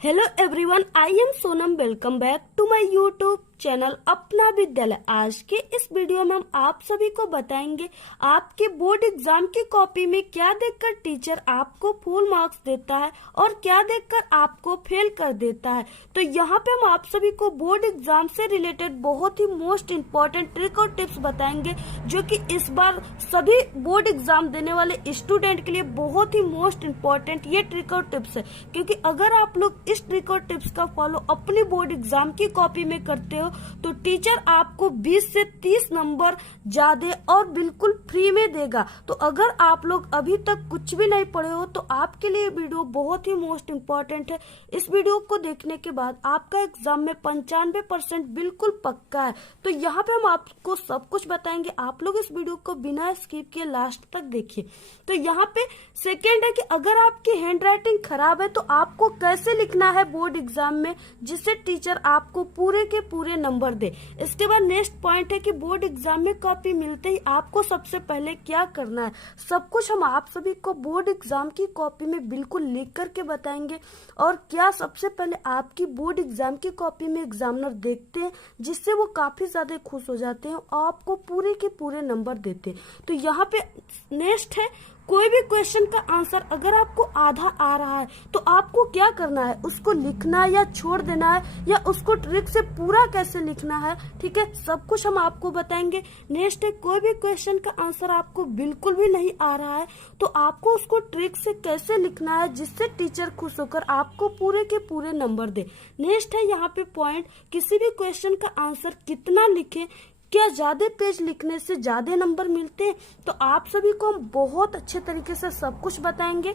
Hello everyone, I am Sonam. Welcome back to my YouTube channel Apna Vidyalaya. आज के इस video में हम आप सभी को बताएंगे आपके बोर्ड एग्जाम की कॉपी में क्या देखकर टीचर आपको फुल मार्क्स देता है और क्या देखकर आपको फेल कर देता है। तो यहाँ पे हम आप सभी को बोर्ड एग्जाम से रिलेटेड बहुत ही मोस्ट इम्पोर्टेंट ट्रिक और टिप्स बताएंगे, जो कि इस बार सभी बोर्ड एग्जाम देने वाले स्टूडेंट के लिए बहुत ही मोस्ट इम्पोर्टेंट ये ट्रिक और टिप्स है। क्योंकि अगर आप लोग इस ट्रिक और टिप्स का फॉलो अपनी बोर्ड एग्जाम की कॉपी में करते हो तो टीचर आपको 20 से 30 नंबर ज्यादा और बिल्कुल फ्री में देगा। तो अगर आप लोग अभी तक कुछ भी नहीं पढ़े हो तो आपके लिए वीडियो बहुत ही मोस्ट इम्पोर्टेंट है। इस वीडियो को देखने के बाद आपका एग्जाम में 95% बिल्कुल पक्का है। तो यहाँ पे हम आपको सब कुछ बताएंगे, आप लोग इस वीडियो को बिना स्किप किए लास्ट तक देखिए। तो यहाँ पे सेकेंड है कि अगर आपकी हैंड राइटिंग खराब है तो आपको कैसे लिखना है बोर्ड एग्जाम में जिससे टीचर आपको पूरे के पूरे नंबर दे। इसके बाद नेक्स्ट पॉइंट है कि बोर्ड एग्जाम में कॉपी मिलते ही आपको सबसे पहले क्या करना है। सब कुछ हम आप सभी को बोर्ड एग्जाम की कॉपी में बिल्कुल लिख करके बताएंगे। और क्या सबसे पहले आपकी बोर्ड एग्जाम की कॉपी में एग्जामिनर देखते हैं जिससे वो काफी ज्यादा खुश हो जाते हैं और आपको पूरे के पूरे नंबर देते हैं। तो यहाँ पे नेक्स्ट है, कोई भी क्वेश्चन का आंसर अगर आपको आधा आ रहा है तो आपको क्या करना है, उसको लिखना या छोड़ देना है या उसको ट्रिक से पूरा कैसे लिखना है। ठीक है, सब कुछ हम आपको बताएंगे। नेक्स्ट है, कोई भी क्वेश्चन का आंसर आपको बिल्कुल भी नहीं आ रहा है तो आपको उसको ट्रिक से कैसे लिखना है जिससे टीचर खुश होकर आपको पूरे के पूरे नंबर दे। नेक्स्ट है यहाँ पे पॉइंट, किसी भी क्वेश्चन का आंसर कितना लिखें, क्या ज्यादा पेज लिखने से ज्यादा नंबर मिलते हैं। तो आप सभी को हम बहुत अच्छे तरीके से सब कुछ बताएंगे।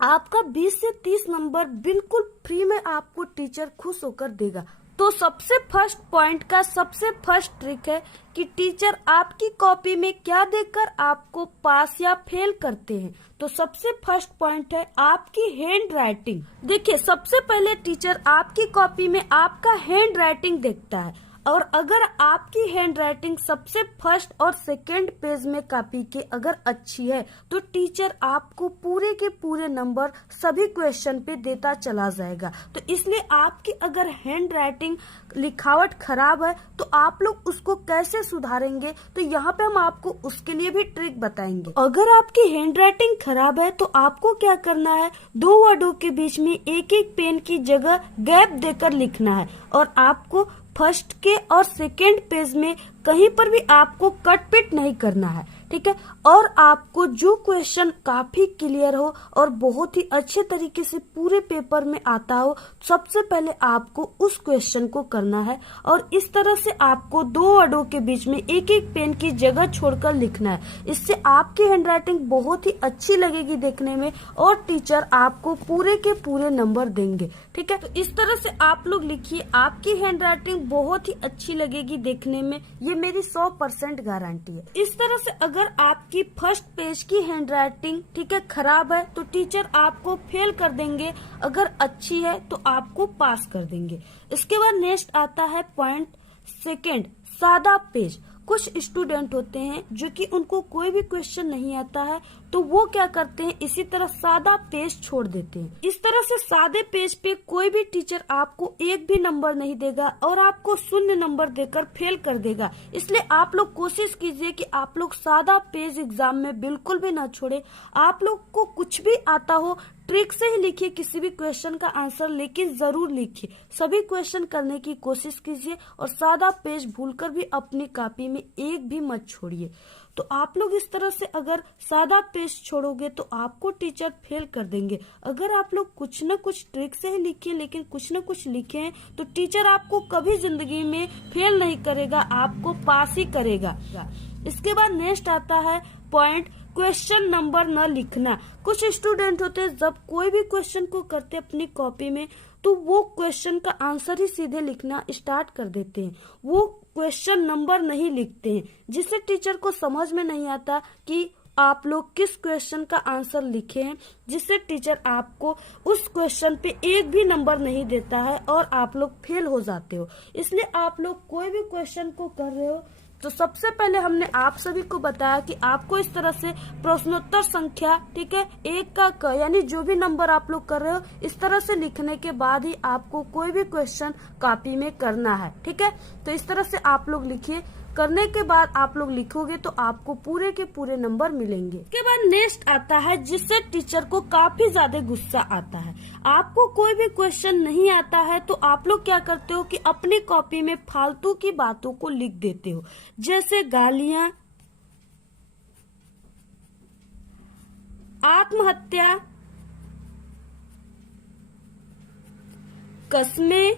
आपका 20 से 30 नंबर बिल्कुल फ्री में आपको टीचर खुश होकर देगा। तो सबसे फर्स्ट पॉइंट का सबसे फर्स्ट ट्रिक है कि टीचर आपकी कॉपी में क्या देखकर आपको पास या फेल करते हैं। तो सबसे फर्स्ट पॉइंट है आपकी हैंड राइटिंग। देखिए, सबसे पहले टीचर आपकी कॉपी में आपका हैंड राइटिंग देखता है और अगर आपकी हैंड राइटिंग सबसे फर्स्ट और सेकंड पेज में कॉपी के अगर अच्छी है तो टीचर आपको पूरे के पूरे नंबर सभी क्वेश्चन पे देता चला जाएगा। तो इसलिए आपकी अगर हैंड राइटिंग लिखावट खराब है तो आप लोग उसको कैसे सुधारेंगे, तो यहाँ पे हम आपको उसके लिए भी ट्रिक बताएंगे। अगर आपकी हैंड राइटिंग खराब है तो आपको क्या करना है, दो वर्डों के बीच में एक एक पेन की जगह गैप देकर लिखना है और आपको फर्स्ट के और सेकेंड पेज में कहीं पर भी आपको कट पिट नहीं करना है। ठीक है, और आपको जो क्वेश्चन काफी क्लियर हो और बहुत ही अच्छे तरीके से पूरे पेपर में आता हो, सबसे पहले आपको उस क्वेश्चन को करना है और इस तरह से आपको दो वर्डों के बीच में एक एक पेन की जगह छोड़कर लिखना है। इससे आपकी हैंडराइटिंग बहुत ही अच्छी लगेगी देखने में और टीचर आपको पूरे के पूरे नंबर देंगे। ठीक है, तो इस तरह से आप लोग लिखिए, आपकी हैंडराइटिंग बहुत ही अच्छी लगेगी देखने में, ये मेरी 100% गारंटी है। इस तरह से अगर आपकी फर्स्ट पेज की हैंडराइटिंग ठीक है खराब है तो टीचर आपको फेल कर देंगे, अगर अच्छी है तो आपको पास कर देंगे। इसके बाद नेक्स्ट आता है पॉइंट सेकंड, सादा पेज। कुछ स्टूडेंट होते हैं जो कि उनको कोई भी क्वेश्चन नहीं आता है तो वो क्या करते हैं, इसी तरह सादा पेज छोड़ देते हैं। इस तरह से सादे पेज पे कोई भी टीचर आपको एक भी नंबर नहीं देगा और आपको 0 नंबर देकर फेल कर देगा। इसलिए आप लोग कोशिश कीजिए कि आप लोग सादा पेज एग्जाम में बिल्कुल भी ना छोड़े। आप लोग को कुछ भी आता हो ट्रिक से ही लिखिए किसी भी क्वेश्चन का आंसर, लेकिन जरूर लिखिए, सभी क्वेश्चन करने की कोशिश कीजिए और सादा पेज भूलकर भी अपनी कॉपी में एक भी मत छोड़िए। तो आप लोग इस तरह से अगर सादा पेज छोड़ोगे तो आपको टीचर फेल कर देंगे। अगर आप लोग कुछ न कुछ ट्रिक से ही लिखिए लेकिन कुछ न कुछ लिखे हैं तो टीचर आपको कभी जिंदगी में फेल नहीं करेगा, आपको पास ही करेगा। इसके बाद नेक्स्ट आता है पॉइंट, क्वेश्चन नंबर न लिखना। कुछ स्टूडेंट होते हैं जब कोई भी क्वेश्चन को करते अपनी कॉपी में तो वो क्वेश्चन का आंसर ही सीधे लिखना स्टार्ट कर देते हैं, वो क्वेश्चन नंबर नहीं लिखते हैं, जिससे टीचर को समझ में नहीं आता कि आप लोग किस क्वेश्चन का आंसर लिखे हैं, जिससे टीचर आपको उस क्वेश्चन पे एक भी नंबर नहीं देता है और आप लोग फेल हो जाते हो। इसलिए आप लोग कोई भी क्वेश्चन को कर रहे हो तो सबसे पहले हमने आप सभी को बताया कि आपको इस तरह से प्रश्नोत्तर संख्या, ठीक है, 1 का क यानी जो भी नंबर आप लोग कर रहे हो इस तरह से लिखने के बाद ही आपको कोई भी क्वेश्चन कॉपी में करना है। ठीक है, तो इस तरह से आप लोग लिखिए। करने के बाद आप लोग लिखोगे तो आपको पूरे के पूरे नंबर मिलेंगे। इसके बाद नेक्स्ट आता है जिससे टीचर को काफी ज्यादा गुस्सा आता है। आपको कोई भी क्वेश्चन नहीं आता है तो आप लोग क्या करते हो कि अपनी कॉपी में फालतू की बातों को लिख देते हो, जैसे गालियां, आत्महत्या, कस्में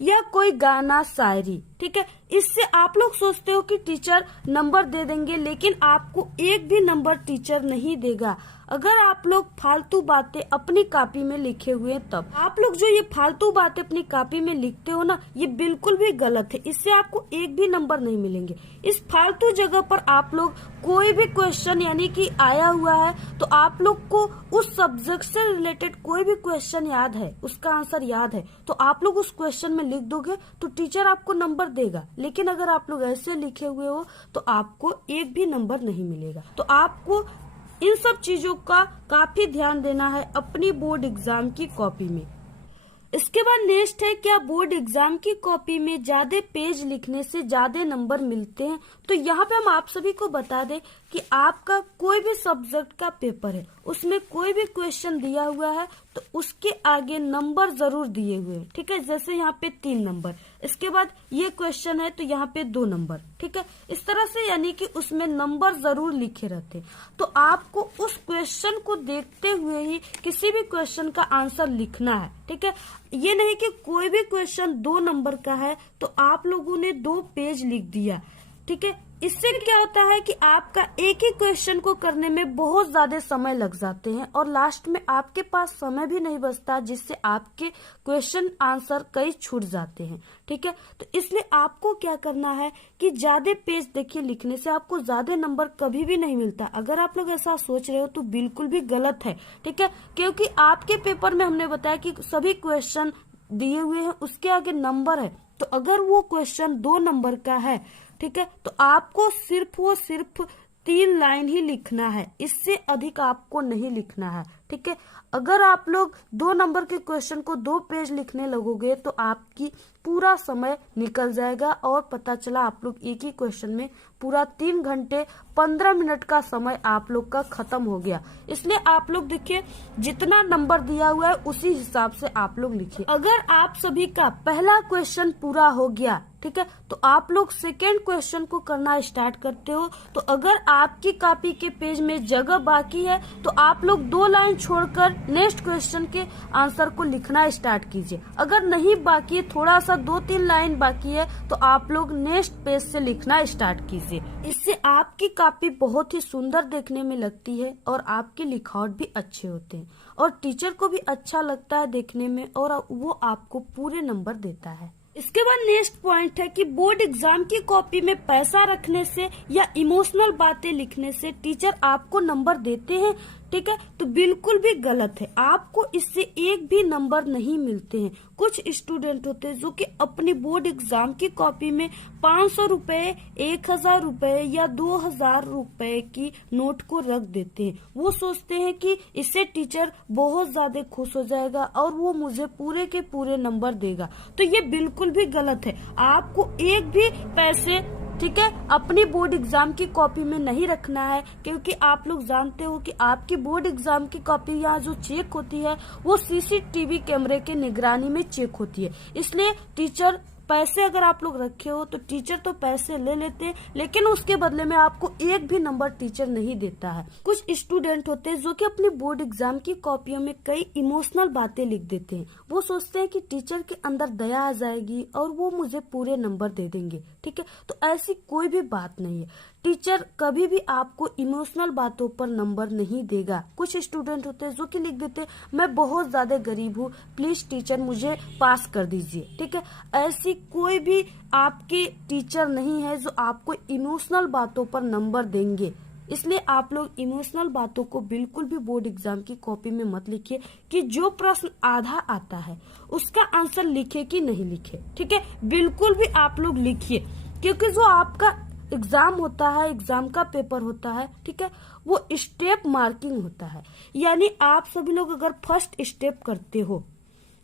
या कोई गाना, शायरी। ठीक है, इससे आप लोग सोचते हो कि टीचर नंबर दे देंगे, लेकिन आपको एक भी नंबर टीचर नहीं देगा अगर आप लोग फालतू बातें अपनी कॉपी में लिखे हुए हैं। तब आप लोग जो ये फालतू बातें अपनी कॉपी में लिखते हो ना, ये बिल्कुल भी गलत है। इससे आपको एक भी नंबर नहीं मिलेंगे। इस फालतू जगह पर आप लोग कोई भी क्वेश्चन यानी कि आया हुआ है तो आप लोग को उस सब्जेक्ट से रिलेटेड कोई भी क्वेश्चन याद है, उसका आंसर याद है, तो आप लोग उस क्वेश्चन में लिख दोगे तो टीचर आपको नंबर देगा। लेकिन अगर आप लोग ऐसे लिखे हुए हो तो आपको एक भी नंबर नहीं मिलेगा। तो आपको इन सब चीजों का काफी ध्यान देना है अपनी बोर्ड एग्जाम की कॉपी में। इसके बाद नेक्स्ट है, क्या बोर्ड एग्जाम की कॉपी में ज्यादा पेज लिखने से ज्यादा नंबर मिलते हैं? तो यहाँ पे हम आप सभी को बता दें कि आपका कोई भी सब्जेक्ट का पेपर है, उसमें कोई भी क्वेश्चन दिया हुआ है तो उसके आगे नंबर जरूर दिए हुए हैं। ठीक है, जैसे यहाँ पे 3 नंबर, इसके बाद ये क्वेश्चन है तो यहाँ पे 2 नंबर। ठीक है, इस तरह से यानी कि उसमें नंबर जरूर लिखे रहते हैं। तो आपको उस क्वेश्चन को देखते हुए ही किसी भी क्वेश्चन का आंसर लिखना है। ठीक है, ये नहीं कि कोई भी क्वेश्चन 2 नंबर का है तो आप लोगों ने 2 पेज लिख दिया। ठीक है, इससे क्या होता है कि आपका एक ही क्वेश्चन को करने में बहुत ज्यादा समय लग जाते हैं और लास्ट में आपके पास समय भी नहीं बचता, जिससे आपके क्वेश्चन आंसर कई छूट जाते हैं। ठीक है, तो इसलिए आपको क्या करना है कि ज्यादा पेज देखिए, लिखने से आपको ज्यादा नंबर कभी भी नहीं मिलता। अगर आप लोग ऐसा सोच रहे हो तो बिल्कुल भी गलत है। ठीक है, क्योंकि आपके पेपर में हमने बताया कि सभी क्वेश्चन दिए हुए हैं, उसके आगे नंबर है। तो अगर वो क्वेश्चन 2 नंबर का है, ठीक है, तो आपको सिर्फ 3 लाइन ही लिखना है, इससे अधिक आपको नहीं लिखना है। ठीक है, अगर आप लोग 2 नंबर के क्वेश्चन को 2 पेज लिखने लगोगे तो आपकी पूरा समय निकल जाएगा और पता चला आप लोग एक ही क्वेश्चन में पूरा 3 घंटे 15 मिनट का समय आप लोग का खत्म हो गया। इसलिए आप लोग देखिए, जितना नंबर दिया हुआ है उसी हिसाब से आप लोग लिखिए। अगर आप सभी का पहला क्वेश्चन पूरा हो गया, ठीक है, तो आप लोग सेकेंड क्वेश्चन को करना स्टार्ट करते हो। तो अगर आपकी कॉपी के पेज में जगह बाकी है तो आप लोग 2 लाइन छोड़कर नेक्स्ट क्वेश्चन के आंसर को लिखना स्टार्ट कीजिए। अगर नहीं बाकी है, थोड़ा सा 2-3 लाइन बाकी है, तो आप लोग नेक्स्ट पेज से लिखना स्टार्ट कीजिए। इससे आपकी कॉपी बहुत ही सुंदर देखने में लगती है और आपके लिखावट भी अच्छे होते हैं और टीचर को भी अच्छा लगता है देखने में और वो आपको पूरे नंबर देता है। इसके बाद नेक्स्ट पॉइंट है कि बोर्ड एग्जाम की कॉपी में पैसा रखने से या इमोशनल बातें लिखने से टीचर आपको नंबर देते हैं। ठीक है, तो बिल्कुल भी गलत है। आपको इससे एक भी नंबर नहीं मिलते हैं। कुछ स्टूडेंट होते हैं जो कि अपनी बोर्ड एग्जाम की कॉपी में 500 रुपए, 1000 रुपए या 2000 रुपए की नोट को रख देते हैं। वो सोचते हैं कि इससे टीचर बहुत ज्यादा खुश हो जाएगा और वो मुझे पूरे के पूरे नंबर देगा। तो ये बिल्कुल भी गलत है। आपको एक भी पैसे, ठीक है, अपनी बोर्ड एग्जाम की कॉपी में नहीं रखना है, क्योंकि आप लोग जानते हो कि आपकी बोर्ड एग्जाम की कॉपी यहाँ जो चेक होती है वो सीसीटीवी कैमरे के निगरानी में चेक होती है। इसलिए टीचर पैसे अगर आप लोग रखे हो तो टीचर तो पैसे ले लेते हैं, लेकिन उसके बदले में आपको एक भी नंबर टीचर नहीं देता है। कुछ स्टूडेंट होते हैं जो कि अपनी बोर्ड एग्जाम की कॉपियों में कई इमोशनल बातें लिख देते हैं। वो सोचते हैं कि टीचर के अंदर दया आ जाएगी और वो मुझे पूरे नंबर दे देंगे। ठीक है, तो ऐसी कोई भी बात नहीं है। टीचर कभी भी आपको इमोशनल बातों पर नंबर नहीं देगा। कुछ स्टूडेंट होते हैं जो कि लिख देते हैं, मैं बहुत ज्यादा गरीब हूँ, प्लीज टीचर मुझे पास कर दीजिए। ठीक है, ऐसी कोई भी आपके टीचर नहीं है जो आपको इमोशनल बातों पर नंबर देंगे। इसलिए आप लोग इमोशनल बातों को बिल्कुल भी बोर्ड एग्जाम की कॉपी में मत लिखिए कि जो प्रश्न आधा आता है उसका आंसर लिखे कि नहीं लिखे। ठीक है, बिल्कुल भी आप लोग लिखिए, क्योंकि जो आपका एग्जाम होता है, एग्जाम का पेपर होता है, ठीक है, वो स्टेप मार्किंग होता है। यानी आप सभी लोग अगर फर्स्ट स्टेप करते हो,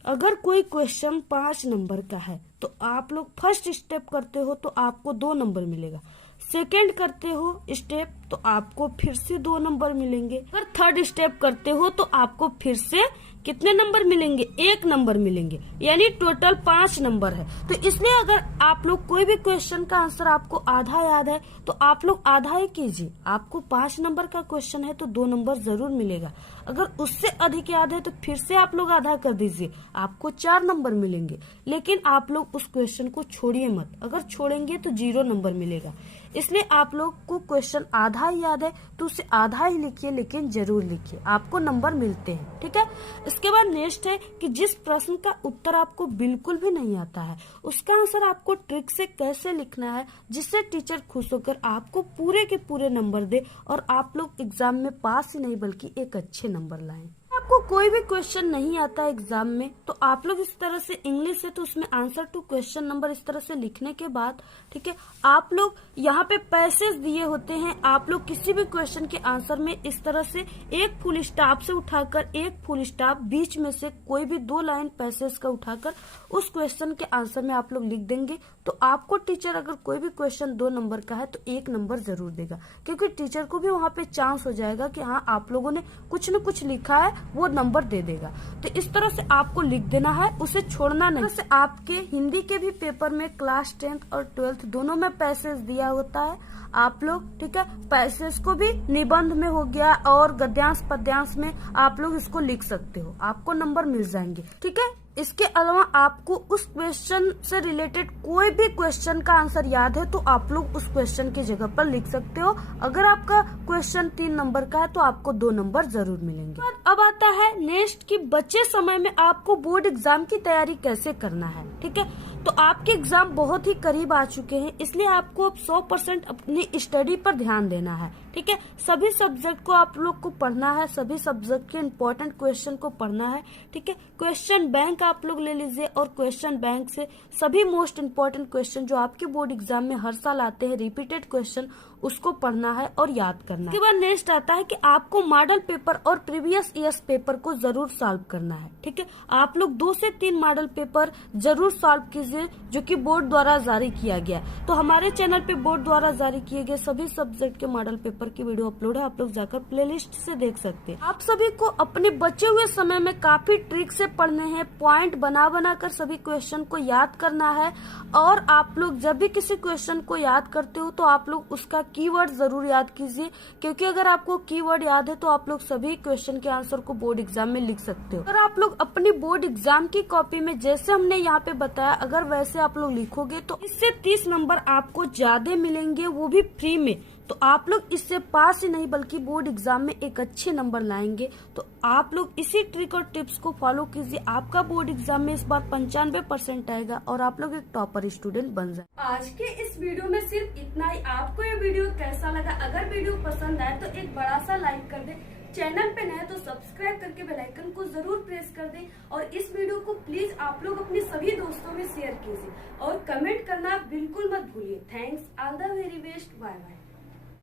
अगर कोई क्वेश्चन 5 नंबर का है तो आप लोग फर्स्ट स्टेप करते हो तो आपको 2 नंबर मिलेगा, सेकंड करते हो स्टेप तो आपको फिर से 2 नंबर मिलेंगे, अगर थर्ड स्टेप करते हो तो आपको फिर से कितने नंबर मिलेंगे, 1 नंबर मिलेंगे, यानी टोटल 5 नंबर है। तो इसलिए अगर आप लोग कोई भी क्वेश्चन का आंसर आपको आधा याद है तो आप लोग आधा ही कीजिए। आपको 5 नंबर का क्वेश्चन है तो 2 नंबर जरूर मिलेगा। अगर उससे अधिक याद है तो फिर से आप लोग आधा कर दीजिए, आपको 4 नंबर मिलेंगे। लेकिन आप लोग उस क्वेश्चन को छोड़िए मत, अगर छोड़ेंगे तो 0 नंबर मिलेगा। इसलिए आप लोग को क्वेश्चन आधा ही याद है तो उसे आधा ही लिखिए, लेकिन जरूर लिखिए, आपको नंबर मिलते हैं। ठीक है, इसके बाद नेक्स्ट है कि जिस प्रश्न का उत्तर आपको बिल्कुल भी नहीं आता है उसका आंसर आपको ट्रिक से कैसे लिखना है जिससे टीचर खुश होकर आपको पूरे के पूरे नंबर दे और आप लोग एग्जाम में पास ही नहीं बल्कि एक अच्छे नंबर लाएं। आपको कोई भी क्वेश्चन नहीं आता एग्जाम में तो आप लोग इस तरह से इंग्लिश है तो उसमें आंसर टू क्वेश्चन नंबर इस तरह से लिखने के बाद, ठीक है, आप लोग यहाँ पे पैसेज दिए होते हैं, आप लोग किसी भी क्वेश्चन के आंसर में इस तरह से एक फुल स्टॉप से उठाकर एक फुल स्टॉप बीच में से कोई भी 2 लाइन पैसेज का उठाकर उस क्वेश्चन के आंसर में आप लोग लिख देंगे तो आपको टीचर अगर कोई भी क्वेश्चन 2 नंबर का है तो 1 नंबर जरूर देगा, क्योंकि टीचर को भी वहाँ पे चांस हो जाएगा कि हाँ आप लोगों ने कुछ न कुछ लिखा है, वो नंबर दे देगा। तो इस तरह से आपको लिख देना है, उसे छोड़ना नहीं। जैसे आपके हिंदी के भी पेपर में क्लास 10th और 12th दोनों में पैसेज दिया होता है, आप लोग, ठीक है, पैसेज को भी निबंध में हो गया और गद्यांश पद्यांश में आप लोग इसको लिख सकते हो, आपको नंबर मिल जाएंगे। ठीक है, इसके अलावा आपको उस क्वेश्चन से रिलेटेड कोई भी क्वेश्चन का आंसर याद है तो आप लोग उस क्वेश्चन की जगह पर लिख सकते हो। अगर आपका क्वेश्चन 3 नंबर का है तो आपको 2 नंबर जरूर मिलेंगे। अब आता है नेक्स्ट कि बचे समय में आपको बोर्ड एग्जाम की तैयारी कैसे करना है। ठीक है, तो आपके एग्जाम बहुत ही करीब आ चुके हैं, इसलिए आपको अब 100% अपनी स्टडी पर ध्यान देना है। ठीक है, सभी सब्जेक्ट को आप लोग को पढ़ना है, सभी सब्जेक्ट के इम्पोर्टेंट क्वेश्चन को पढ़ना है। ठीक है, क्वेश्चन बैंक आप लोग ले लीजिए और क्वेश्चन बैंक से सभी मोस्ट इम्पोर्टेंट क्वेश्चन जो आपके बोर्ड एग्जाम में हर साल आते हैं, रिपीटेड क्वेश्चन, उसको पढ़ना है और याद करना है। उसके बाद नेक्स्ट आता है कि आपको मॉडल पेपर और प्रीवियस ईयर्स पेपर को जरूर सॉल्व करना है। ठीक है, आप लोग 2 से 3 मॉडल पेपर जरूर सॉल्व कीजिए जो कि बोर्ड द्वारा जारी किया गया। तो हमारे चैनल पे बोर्ड द्वारा जारी किए गए सभी सब्जेक्ट के मॉडल पेपर की वीडियो अपलोड है, आप लोग जाकर प्लेलिस्ट से देख सकते हैं। आप सभी को अपने बचे हुए समय में काफी ट्रिक से पढ़ने हैं, पॉइंट बना बना कर सभी क्वेश्चन को याद करना है। और आप लोग जब भी किसी क्वेश्चन को याद करते हो तो आप लोग उसका कीवर्ड जरूर याद कीजिए, क्योंकि अगर आपको कीवर्ड याद है तो आप लोग सभी क्वेश्चन के आंसर को बोर्ड एग्जाम में लिख सकते हो। अगर आप लोग अपनी बोर्ड एग्जाम की कॉपी में जैसे हमने यहाँ पे बताया अगर वैसे आप लोग लिखोगे तो इससे 30 नंबर आपको ज्यादा मिलेंगे, वो भी फ्री में। तो आप लोग इससे पास ही नहीं बल्कि बोर्ड एग्जाम में एक अच्छे नंबर लाएंगे। तो आप लोग इसी ट्रिक और टिप्स को फॉलो कीजिए, आपका बोर्ड एग्जाम में इस बार 95% आएगा और आप लोग एक टॉपर स्टूडेंट बन जाए। आज के इस वीडियो में सिर्फ इतना ही। आपको ये वीडियो कैसा लगा? अगर वीडियो पसंद आए तो एक बड़ा सा लाइक कर दे, चैनल पे नए तो सब्सक्राइब करके बेल आइकन को जरूर प्रेस कर दें और इस वीडियो को प्लीज आप लोग अपने सभी दोस्तों में शेयर कीजिए और कमेंट करना बिल्कुल मत भूलिए। Thanks, all the very best, bye bye.